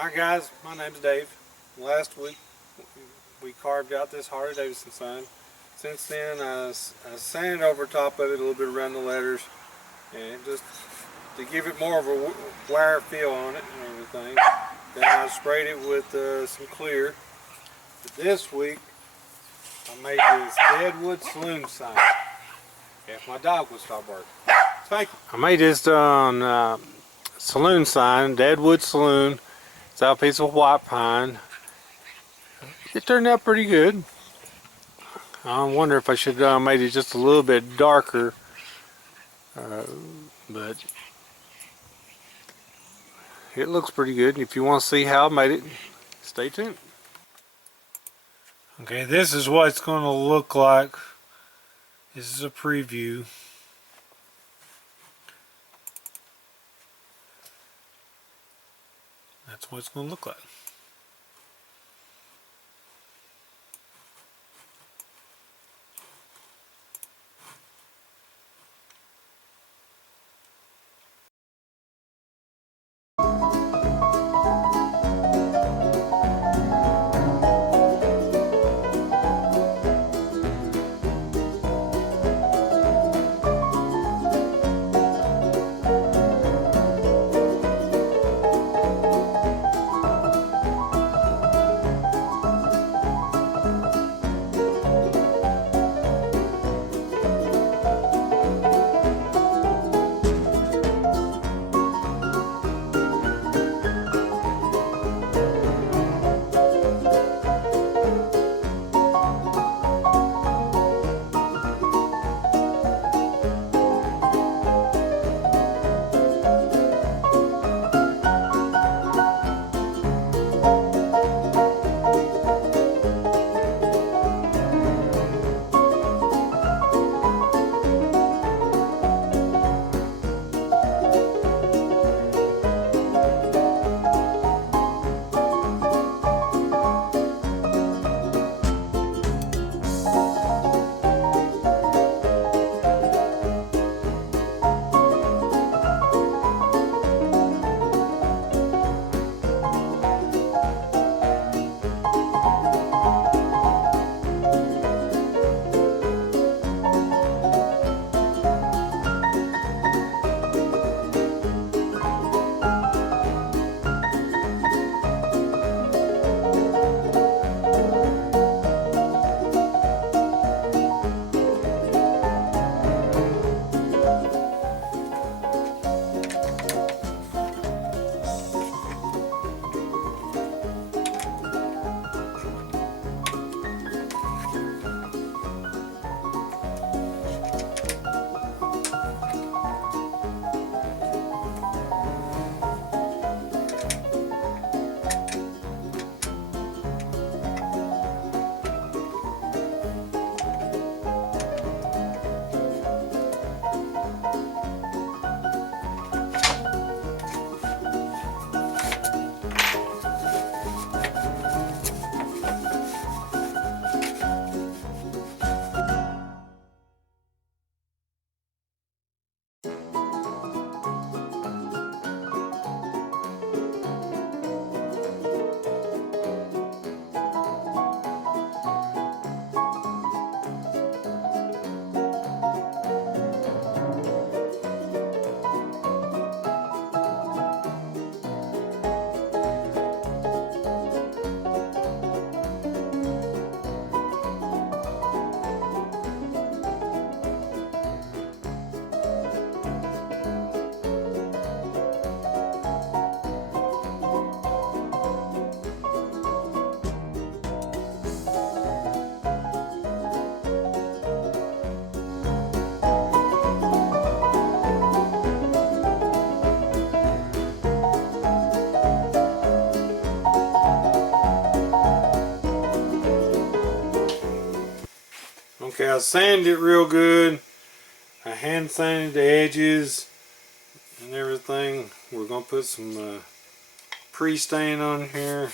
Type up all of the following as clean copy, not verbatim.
Hi guys, my name's Dave. Last week we carved out this Harley-Davidson sign. Since then I sanded over top of it a little bit around the letters, and just to give it more of a wire feel on it and everything. Then I sprayed it with some clear. But this week I made this Deadwood Saloon sign. If my dog would stop barking. Thank you. I made this on saloon sign, Deadwood Saloon. It's out a piece of white pine. It turned out pretty good. I wonder if I should have made it just a little bit darker, but it looks pretty good. If you want to see how I made it, stay tuned. Okay, this is what it's going to look like. This is a preview. That's what it's going to look like. Okay, I sanded it real good. I hand sanded the edges and everything. We're going to put some Prestain on here.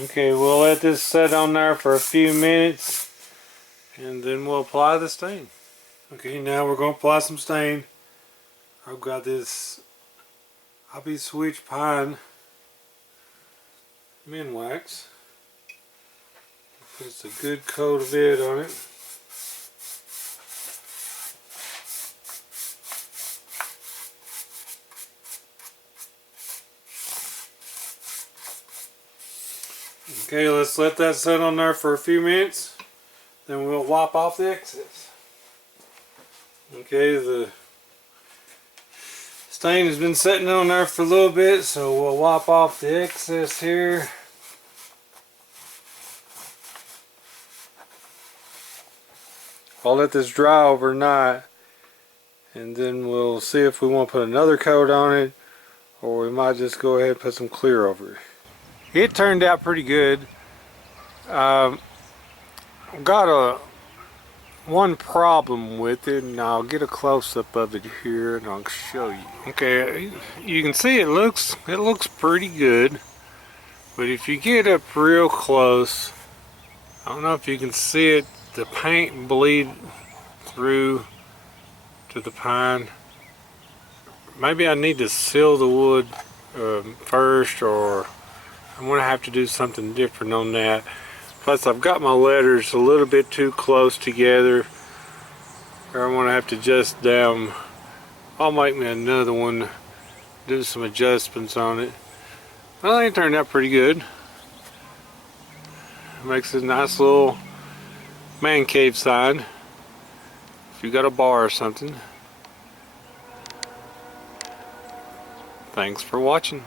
Okay, we'll let this set on there for a few minutes and then we'll apply the stain. Okay, now we're going to apply some stain. I've got this Ipswich Pine Miniwax. Puts a good coat of it on it. Okay, let's let that set on there for a few minutes. Then we'll wipe off the excess. Okay, the stain has been sitting on there for a little bit, so we'll wipe off the excess here. I'll let this dry overnight and then we'll see if we want to put another coat on it, or we might just go ahead and put some clear over it. It turned out pretty good. I've got one problem with it, and I'll get a close-up of it here and I'll show you. Okay, you can see it looks pretty good, but if you get up real close, I don't know if you can see it, the paint bleed through to the pine. Maybe I need to seal the wood first, or I'm going to have to do something different on that. Plus I've got my letters a little bit too close together, or I'm going to have to adjust them. I'll make me another one, do some adjustments on it. Well, I think it turned out pretty good. Makes a nice little man cave sign if you got a bar or something. Thanks for watching.